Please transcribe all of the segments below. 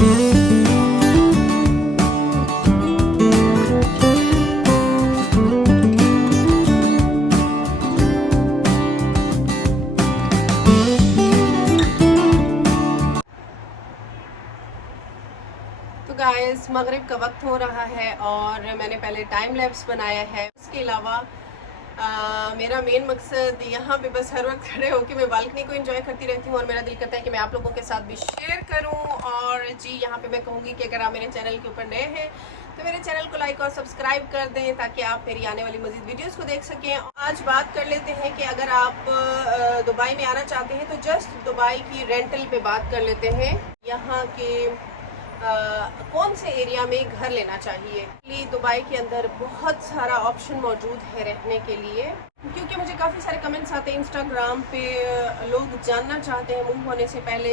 तो गाइस मगरिब का वक्त हो रहा है और मैंने पहले टाइम लैप्स बनाया है। उसके अलावा मेरा मेन मकसद यहाँ पे बस हर वक्त खड़े होकर मैं बालकनी को एंजॉय करती रहती हूँ और मेरा दिल करता है कि मैं आप लोगों के साथ भी शेयर करूँ। और जी यहाँ पे मैं कहूँगी कि अगर आप मेरे चैनल के ऊपर नए हैं तो मेरे चैनल को लाइक और सब्सक्राइब कर दें ताकि आप मेरी आने वाली मज़ीद वीडियोस को देख सकें। आज बात कर लेते हैं कि अगर आप दुबई में आना चाहते हैं तो जस्ट दुबई की रेंटल पे बात कर लेते हैं। यहाँ के कौन से एरिया में घर लेना चाहिए। दुबई के अंदर बहुत सारा ऑप्शन मौजूद है रहने के लिए, क्योंकि मुझे काफ़ी सारे कमेंट्स आते हैं इंस्टाग्राम पे। लोग जानना चाहते हैं मूव होने से पहले,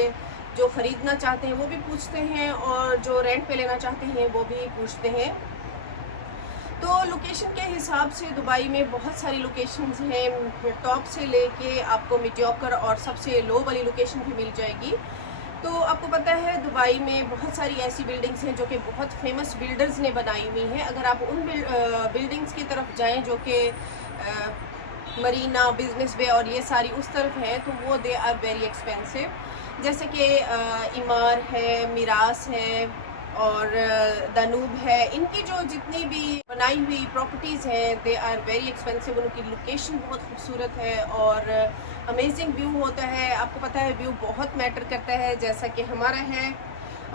जो ख़रीदना चाहते हैं वो भी पूछते हैं और जो रेंट पे लेना चाहते हैं वो भी पूछते हैं। तो लोकेशन के हिसाब से दुबई में बहुत सारी लोकेशंस हैं, टॉप से लेके आपको मीडियोकर और सबसे लो वाली लोकेशन भी मिल जाएगी। तो आपको पता है दुबई में बहुत सारी ऐसी बिल्डिंग्स हैं जो कि बहुत फेमस बिल्डर्स ने बनाई हुई हैं। अगर आप उन बिल्डिंग्स की तरफ जाएं जो कि मरीना, बिजनेस वे और ये सारी उस तरफ हैं तो वो दे आर वेरी एक्सपेंसिव। जैसे कि इमार है, मिरास है और दानूब है, इनकी जो जितनी भी बनाई हुई प्रॉपर्टीज़ हैं दे आर वेरी एक्सपेंसिव। उनकी लोकेशन बहुत खूबसूरत है और अमेजिंग व्यू होता है। आपको पता है व्यू बहुत मैटर करता है, जैसा कि हमारा है,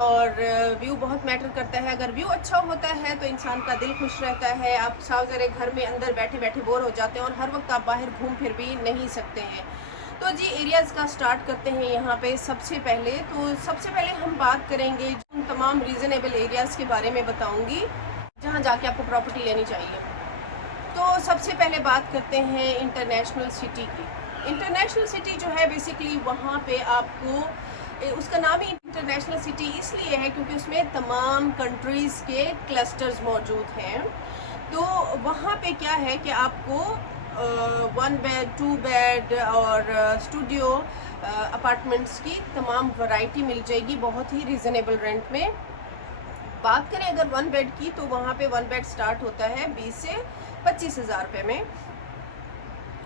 और व्यू बहुत मैटर करता है। अगर व्यू अच्छा होता है तो इंसान का दिल खुश रहता है। आप साफ ज़रे घर में अंदर बैठे बैठे बोर हो जाते हैं और हर वक्त आप बाहर घूम फिर भी नहीं सकते हैं। तो जी एरियाज़ का स्टार्ट करते हैं यहाँ पे। सबसे पहले हम बात करेंगे उन तमाम रीज़नेबल एरियाज़ के बारे में बताऊँगी जहाँ जाके आपको प्रॉपर्टी लेनी चाहिए। तो सबसे पहले बात करते हैं इंटरनेशनल सिटी की। इंटरनेशनल सिटी जो है बेसिकली वहाँ पे आपको, उसका नाम ही इंटरनेशनल सिटी इसलिए है क्योंकि उसमें तमाम कंट्रीज़ के क्लस्टर्स मौजूद हैं। तो वहाँ पे क्या है कि आपको 1 बेड, 2 बेड और स्टूडियो अपार्टमेंट्स की तमाम वैरायटी मिल जाएगी बहुत ही रीज़नेबल रेंट में। बात करें अगर 1 बेड की तो वहाँ पे 1 बेड स्टार्ट होता है 20 से 25 हज़ार रुपये में।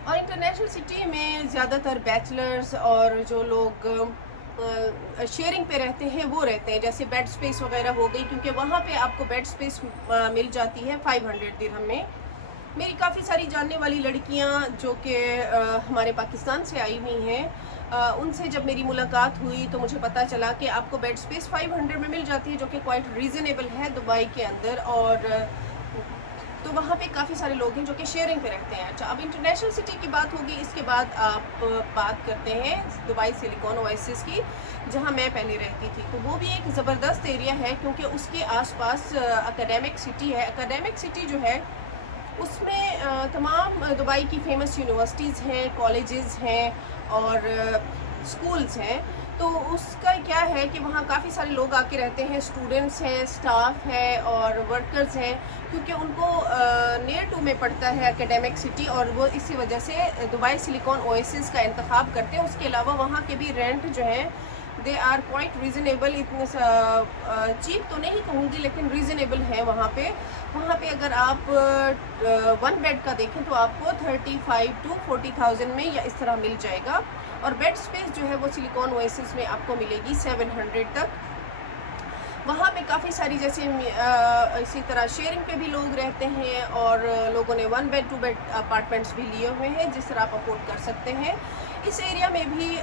और इंटरनेशनल सिटी में ज़्यादातर बैचलर्स और जो लोग शेयरिंग पे रहते हैं वो रहते हैं, जैसे बेड स्पेस वगैरह हो गई, क्योंकि वहाँ पे आपको बेड स्पेस मिल जाती है 500 दिरहम में। मेरी काफ़ी सारी जानने वाली लड़कियाँ जो कि हमारे पाकिस्तान से आई हुई हैं, उनसे जब मेरी मुलाकात हुई तो मुझे पता चला कि आपको बेड स्पेस 500 में मिल जाती है, जो कि क्वाइट रीज़नेबल है दुबई के अंदर। और तो वहाँ पे काफ़ी सारे लोग हैं जो कि शेयरिंग पे रहते हैं। अच्छा, अब इंटरनेशनल सिटी की बात होगी। इसके बाद आप बात करते हैं दुबई सिलिकॉन ओएसिस की, जहाँ मैं पहले रहती थी। तो वो भी एक ज़बरदस्त एरिया है क्योंकि उसके आसपास एकेडमिक सिटी है। एकेडमिक सिटी जो है उसमें तमाम दुबई की फ़ेमस यूनिवर्सिटीज़ हैं, कॉलेजेस हैं और स्कूल्स हैं। तो उसका क्या है कि वहाँ काफ़ी सारे लोग आके रहते हैं, स्टूडेंट्स हैं, स्टाफ है और वर्कर्स हैं, क्योंकि उनको नियर टू में पड़ता है एकेडमिक सिटी और वो इसी वजह से दुबई सिलिकॉन ओएसिस का इंतखाब करते हैं। उसके अलावा वहाँ के भी रेंट जो हैं दे आर क्वाइट रीज़नेबल। इतने चीप तो नहीं कहूँगी लेकिन रीज़नेबल है वहाँ पे। अगर आप 1 बेड का देखें तो आपको 35 to 40,000 में या इस तरह मिल जाएगा। और बेड स्पेस जो है वो सिलिकॉन ओएसिस में आपको मिलेगी 700 तक। वहाँ पे काफ़ी सारी जैसे इसी तरह शेयरिंग पे भी लोग रहते हैं और लोगों ने 1 बेड 2 बेड अपार्टमेंट्स भी लिए हुए हैं जिस तरह आप अफोर्ड कर सकते हैं। इस एरिया में भी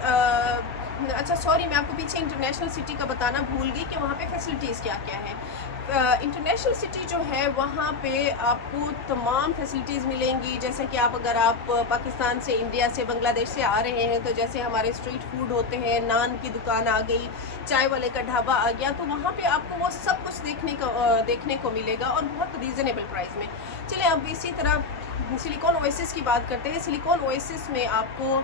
अच्छा सॉरी, मैं आपको पीछे इंटरनेशनल सिटी का बताना भूल गई कि वहाँ पे फैसिलिटीज़ क्या क्या हैं। इंटरनेशनल सिटी जो है वहाँ पे आपको तमाम फैसिलिटीज़ मिलेंगी। जैसे कि अगर आप पाकिस्तान से, इंडिया से, बांग्लादेश से आ रहे हैं तो जैसे हमारे स्ट्रीट फूड होते हैं, नान की दुकान आ गई, चाय वाले का ढाबा आ गया, तो वहाँ पे आपको वो सब कुछ देखने को मिलेगा और बहुत रीज़नेबल प्राइस में। चलिए अब इसी तरह सिलिकॉन ओएसिस की बात करते हैं। सिलिकॉन ओएसिस में आपको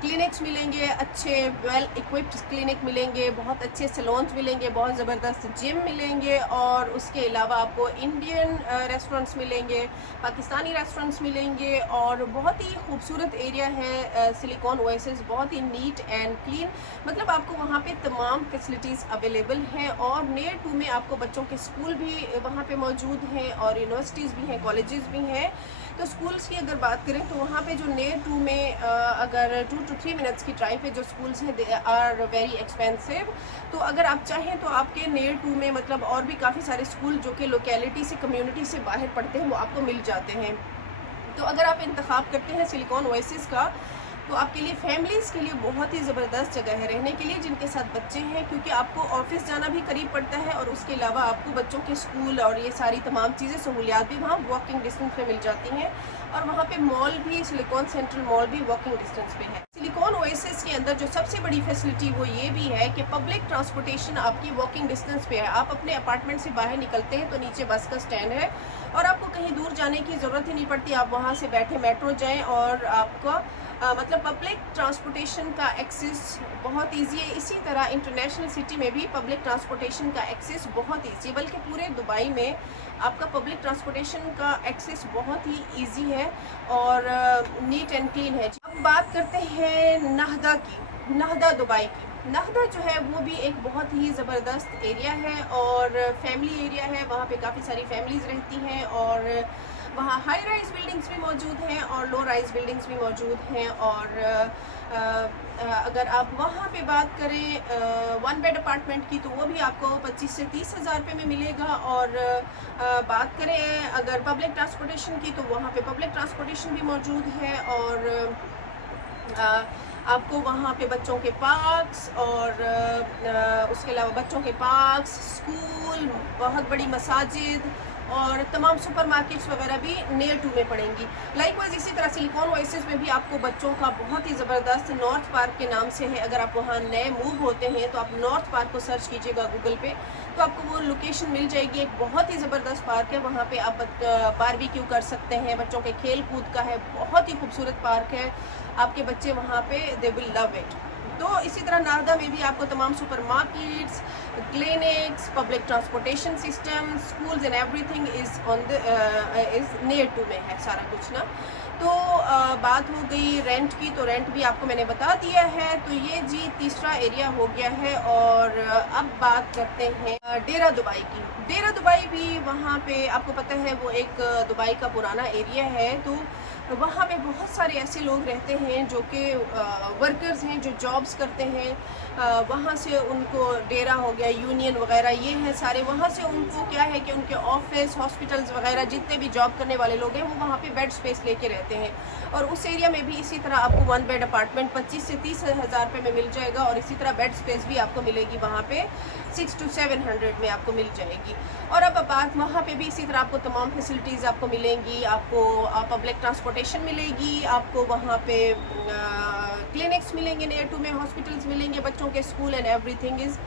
क्लिनिक्स मिलेंगे, अच्छे वेल इक्विप्ड क्लिनिक मिलेंगे, बहुत अच्छे सैलून्स मिलेंगे, बहुत ज़बरदस्त जिम मिलेंगे, और उसके अलावा आपको इंडियन रेस्टोरेंट्स मिलेंगे, पाकिस्तानी रेस्टोरेंट्स मिलेंगे, और बहुत ही खूबसूरत एरिया है सिलिकॉन ओएसिस, बहुत ही नीट एंड क्लीन। मतलब आपको वहाँ पे तमाम फैसिलिटीज़ अवेलेबल हैं, और नियर टू में आपको बच्चों के स्कूल भी वहाँ पे मौजूद हैं, और यूनिवर्सिटीज़ भी हैं, कॉलेजेस भी हैं। तो स्कूल्स की अगर बात करें तो वहाँ पे जो नियर टू में अगर 2 to 3 मिनट्स की ड्राइव पे जो स्कूल्स हैं, दे आर वेरी एक्सपेंसिव। तो अगर आप चाहें तो आपके नियर टू में मतलब और भी काफ़ी सारे स्कूल जो कि लोकेलिटी से, कम्युनिटी से बाहर पढ़ते हैं, वो आपको मिल जाते हैं। तो अगर आप इंतखाब करते हैं सिलिकॉन ओएसिस का, तो आपके लिए फैमिलीज़ के लिए बहुत ही ज़बरदस्त जगह है रहने के लिए जिनके साथ बच्चे हैं, क्योंकि आपको ऑफिस जाना भी करीब पड़ता है, और उसके अलावा आपको बच्चों के स्कूल और ये सारी तमाम चीज़ें, सहूलियात भी वहाँ वॉकिंग डिस्टेंस पे मिल जाती हैं। और वहाँ पे मॉल भी, सिलिकॉन सेंट्रल मॉल भी वॉकिंग डिस्टेंस पे है। सिलिकॉन ओएसिस के अंदर जो सबसे बड़ी फैसिलिटी वो ये भी है कि पब्लिक ट्रांसपोर्टेशन आपकी वॉकिंग डिस्टेंस पे है। आप अपने अपार्टमेंट से बाहर निकलते हैं तो नीचे बस का स्टैंड है, और आपको कहीं दूर जाने की ज़रूरत ही नहीं पड़ती। आप वहाँ से बैठे मेट्रो जाएँ, और आपका मतलब पब्लिक ट्रांसपोर्टेशन का एक्सेस बहुत इजी है। इसी तरह इंटरनेशनल सिटी में भी पब्लिक ट्रांसपोर्टेशन का एक्सेस बहुत इजी है, बल्कि पूरे दुबई में आपका पब्लिक ट्रांसपोर्टेशन का एक्सेस बहुत ही इजी है और नीट एंड क्लीन है। अब बात करते हैं नाहदा की, नाहदा दुबई की। नाहदा जो है वो भी एक बहुत ही ज़बरदस्त एरिया है और फैमिली एरिया है। वहाँ पे काफ़ी सारी फैमिलीज़ रहती हैं, और वहाँ हाई राइज बिल्डिंग्स भी मौजूद हैं और लो राइज बिल्डिंग्स भी मौजूद हैं। और अगर आप वहाँ पे बात करें 1 बेड अपार्टमेंट की, तो वो भी आपको 25 से 30 हज़ार रुपये में मिलेगा। और बात करें अगर पब्लिक ट्रांसपोर्टेशन की, तो वहाँ पे पब्लिक ट्रांसपोर्टेशन भी मौजूद है, और आपको वहाँ पे बच्चों के पार्क्स और उसके अलावा बच्चों के पार्क्स, स्कूल, बहुत बड़ी मसाजिद और तमाम सुपरमार्केट्स वगैरह भी नियर टू में पड़ेंगी। लाइकवाइज इसी तरह सिलिकॉन ओएसिस में भी आपको बच्चों का बहुत ही ज़बरदस्त नॉर्थ पार्क के नाम से है। अगर आप वहाँ नए मूव होते हैं तो आप नॉर्थ पार्क को सर्च कीजिएगा गूगल पे, तो आपको वो लोकेशन मिल जाएगी। एक बहुत ही ज़बरदस्त पार्क है, वहाँ पे आप बारबेक्यू कर सकते हैं, बच्चों के खेल कूद का है, बहुत ही खूबसूरत पार्क है। आपके बच्चे वहाँ पे दे विल लव इट। तो इसी तरह नाहदा में भी आपको तमाम supermarkets, clinics, public transportation system, schools and everything is on the is near to में है सारा कुछ ना। तो बात हो गई रेंट की, तो रेंट भी आपको मैंने बता दिया है। तो ये जी तीसरा एरिया हो गया है। और अब बात करते हैं डेरा दुबई की। डेरा दुबई भी वहाँ पे आपको पता है वो एक दुबई का पुराना एरिया है। तो वहाँ पे बहुत सारे ऐसे लोग रहते हैं जो कि वर्कर्स हैं, जो जॉब्स करते हैं। वहाँ से उनको डेरा हो गया, यूनियन वगैरह ये हैं सारे। वहाँ से उनको क्या है कि उनके ऑफिस, हॉस्पिटल्स वगैरह जितने भी जॉब करने वाले लोग हैं वो वहाँ पे बेड स्पेस लेके रहते हैं। और उस एरिया में भी इसी तरह आपको 1 बेड अपार्टमेंट 25 से 30 हज़ार रुपये में मिल जाएगा। और इसी तरह बेड स्पेस भी आपको मिलेगी वहाँ पे 600 to 700 में आपको मिल जाएगी। और अब बात वहाँ पे भी इसी तरह आपको तमाम फैसिलिटीज़ आपको मिलेंगी। आपको पब्लिक ट्रांसपोर्टेशन मिलेगी, आपको वहाँ पे क्लिनिक्स मिलेंगे नियर टू में, हॉस्पिटल्स मिलेंगे, बच्चों के school and everything is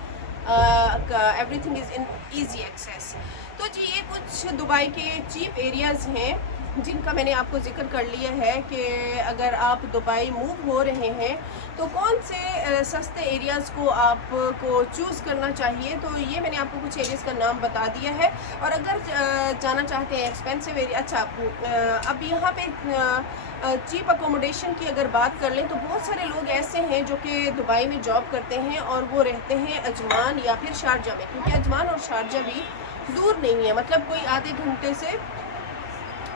in easy access. तो जी ये कुछ दुबई के चीप एरियाज़ हैं जिनका मैंने आपको जिक्र कर लिया है कि अगर आप दुबई मूव हो रहे हैं तो कौन से सस्ते एरियाज़ को आपको चूज़ करना चाहिए। तो ये मैंने आपको कुछ एरियाज़ का नाम बता दिया है। और अगर जाना चाहते हैं एक्सपेंसिव एरिया, अच्छा अब यहाँ पे चीप अकोमोडेशन की अगर बात कर लें तो बहुत सारे लोग ऐसे हैं जो कि दुबई में जॉब करते हैं और वो रहते हैं अजमान या फिर शारजा में, क्योंकि अजमान और शारजा भी दूर नहीं है, मतलब कोई आधे घंटे से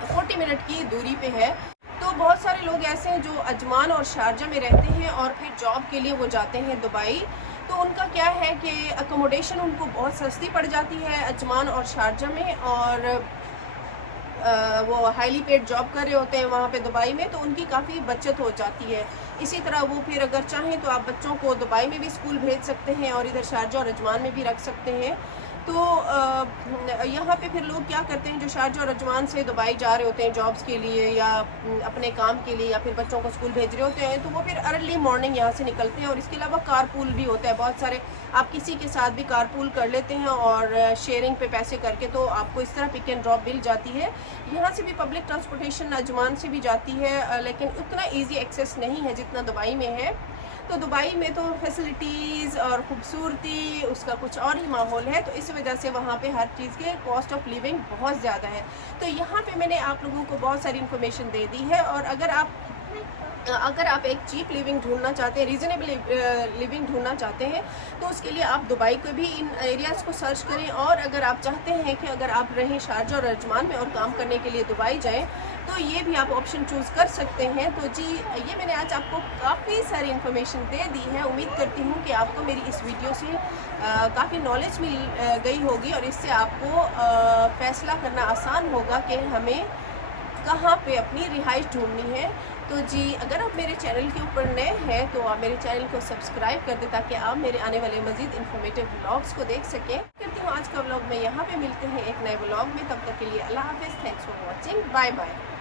40 मिनट की दूरी पे है। तो बहुत सारे लोग ऐसे हैं जो अजमान और शारजा में रहते हैं और फिर जॉब के लिए वो जाते हैं दुबई। तो उनका क्या है कि अकोमोडेशन उनको बहुत सस्ती पड़ जाती है अजमान और शारजा में, और वो हाईली पेड जॉब कर रहे होते हैं वहाँ पे दुबई में, तो उनकी काफ़ी बचत हो जाती है। इसी तरह वो फिर अगर चाहें तो आप बच्चों को दुबई में भी स्कूल भेज सकते हैं और इधर शारजा और अजमान में भी रख सकते हैं। तो यहाँ पे फिर लोग क्या करते हैं, जो शारजा और अजमान से दुबई जा रहे होते हैं जॉब्स के लिए या अपने काम के लिए या फिर बच्चों को स्कूल भेज रहे होते हैं, तो वो फिर अर्ली मॉर्निंग यहाँ से निकलते हैं। और इसके अलावा कारपूल भी होता है बहुत सारे, आप किसी के साथ भी कारपूल कर लेते हैं और शेयरिंग पे पैसे करके, तो आपको इस तरह पिक एंड ड्रॉप मिल जाती है। यहाँ से भी पब्लिक ट्रांसपोर्टेशन अजमान से भी जाती है, लेकिन उतना ईजी एक्सेस नहीं है जितना दुबई में है। तो दुबई में तो फैसिलिटीज़ और ख़ूबसूरती उसका कुछ और ही माहौल है, तो इस वजह से वहाँ पे हर चीज़ के कॉस्ट ऑफ लिविंग बहुत ज़्यादा है। तो यहाँ पे मैंने आप लोगों को बहुत सारी इन्फॉर्मेशन दे दी है। और अगर आप एक चीप लिविंग ढूंढना चाहते हैं, रीज़नेबल लिविंग ढूंढना चाहते हैं, तो उसके लिए आप दुबई को भी इन एरियाज़ को सर्च करें। और अगर आप चाहते हैं कि अगर आप रहें शारजा और अजमान में और काम करने के लिए दुबई जाएं, तो ये भी आप ऑप्शन चूज़ कर सकते हैं। तो जी, ये मैंने आज आपको काफ़ी सारी इन्फॉर्मेशन दे दी है। उम्मीद करती हूँ कि आपको मेरी इस वीडियो से काफ़ी नॉलेज मिल गई होगी और इससे आपको फ़ैसला करना आसान होगा कि हमें कहाँ पे अपनी रिहाइश ढूंढनी है। तो जी, अगर आप मेरे चैनल के ऊपर नए हैं तो आप मेरे चैनल को सब्सक्राइब कर दें ताकि आप मेरे आने वाले मज़ीद इन्फॉर्मेटिव व्लॉग्स को देख सकें। करती हूँ आज का व्लॉग मैं यहाँ पे, मिलते हैं एक नए व्लॉग में। तब तक के लिए अल्लाह हाफ़िज़, thanks for watching, bye bye.